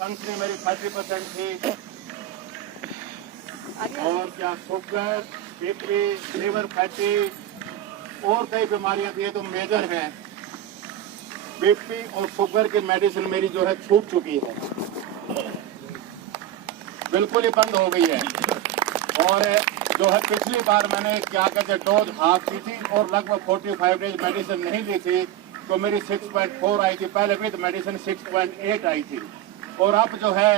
Functioning मेरी 30% थी। और क्या शुगर, बीपी, लीवर फैटी और कई बीमारियां थी तो मेजर है। बीपी और शुगर की मेडिसिन मेरी जो है छूट चुकी है, बिल्कुल ही बंद हो गई है। और जो है पिछली बार मैंने क्या कहते डोज हाफ की थी और लगभग 45 डेज मेडिसिन नहीं ली थी तो मेरी 6.4 आई थी, पहले विद मेडिसिन 6.8 आई थी। और अब जो है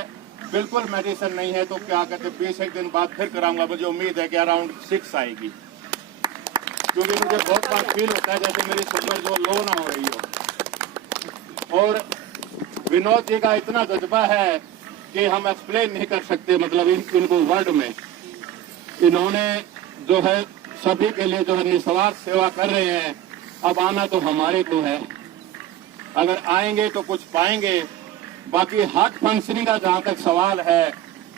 बिल्कुल मेडिसिन नहीं है तो क्या कहते 20 एक दिन बाद फिर कराऊंगा। मुझे उम्मीद है कि अराउंड 6 आएगी, क्योंकि मुझे बहुत बार फील होता है जैसे मेरी शुगर जो लो ना हो रही हो। और विनोद जी का इतना जज्बा है कि हम एक्सप्लेन नहीं कर सकते, मतलब इनको वर्ड में। इन्होंने जो है सभी के लिए जो है निस्वार्थ सेवा कर रहे हैं। अब आना तो हमारे को है, अगर आएंगे तो कुछ पाएंगे। बाकी हार्ट फंक्शनिंग का जहाँ तक सवाल है,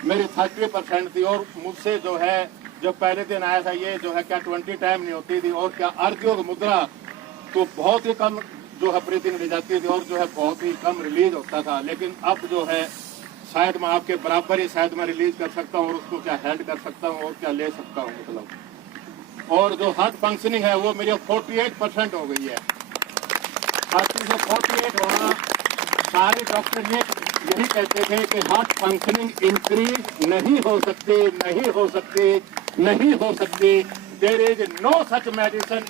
मेरी 30% थी और मुझसे जो है जब पहले दिन आया था ये जो है क्या 20 टाइम नहीं होती थी और क्या अर्घयोग मुद्रा तो बहुत ही कम जो है ब्रीथिंग ली जाती थी और जो है बहुत ही कम रिलीज होता था। लेकिन अब जो है शायद मैं आपके बराबर ही शायद मैं रिलीज कर सकता हूँ और उसको क्या हेल्ड कर सकता हूँ और क्या ले सकता हूँ मतलब। और जो हार्ट फंक्शनिंग है वो मेरी 48% हो गई है। 30 से 48 होना, सारे डॉक्टर यही कहते थे कि हार्ट फंक्शनिंग इंक्रीज नहीं हो सकती, नहीं हो सकती, नहीं हो सकती। There is no such medicine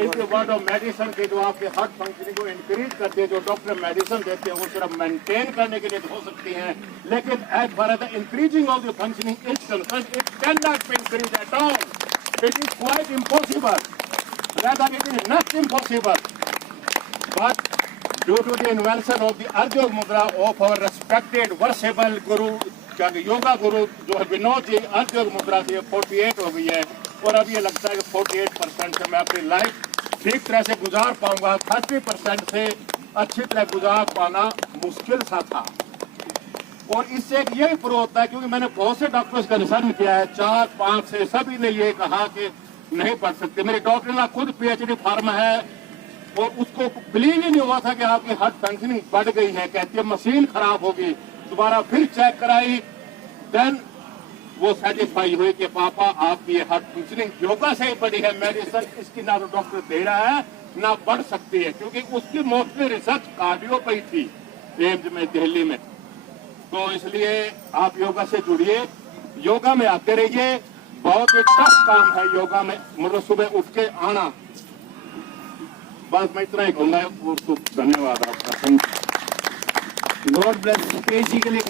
in word of medicine के जो आपके हार्ट फंक्शनिंग को इंक्रीज करते हैं। जो डॉक्टर मेडिसिन देते हैं वो सिर्फ मेंटेन करने के लिए हो सकती हैं, लेकिन as far as the increasing of the functioning is concern it can not be increase at all. It is quite impossible, rather it is not impossible, but due to the invention of the अर्घयोग मुद्रा of our respected worshipful guru, क्या योगा गुरु जो है विनोद जी, अर्घयोग मुद्रा से 48 हो गई है। और अब ये लगता है कि 48% से मैं अपनी लाइफ ठीक तरह से गुजार पाऊंगा। 30% से अच्छी तरह गुजार पाना मुश्किल सा था। और इससे एक यही प्रूव होता है, क्योंकि मैंने बहुत से डॉक्टर्स का रिसर्च किया है, 4-5 से सभी ने ये कहा कि नहीं पढ़ सकते। मेरे डॉक्टर ने खुद PhD फार्मा है और उसको बिलीव ही नहीं हुआ था कि आपकी हार्ट फंक्शनिंग बढ़ गई है। कहती है मशीन खराब होगी, दोबारा फिर चेक कराई, देन वो सेटिस्फाई हुई कि पापा आपकी ये हार्ट फंक्शनिंग योगा से ही बढ़ी है। मेडिसिन इसकी ना तो डॉक्टर दे रहा है ना बढ़ सकती है, क्योंकि उसकी मोस्टली रिसर्च कार्डियो पे ही थी एम्स में दिल्ली में। तो इसलिए आप योगा से जुड़िए, योगा में आते रहिए। बहुत ही टफ काम है योगा में, मतलब सुबह उठ के आना। बस मैं इतना ही कहूंगा। धन्यवाद आपका। God bless. बेसिकली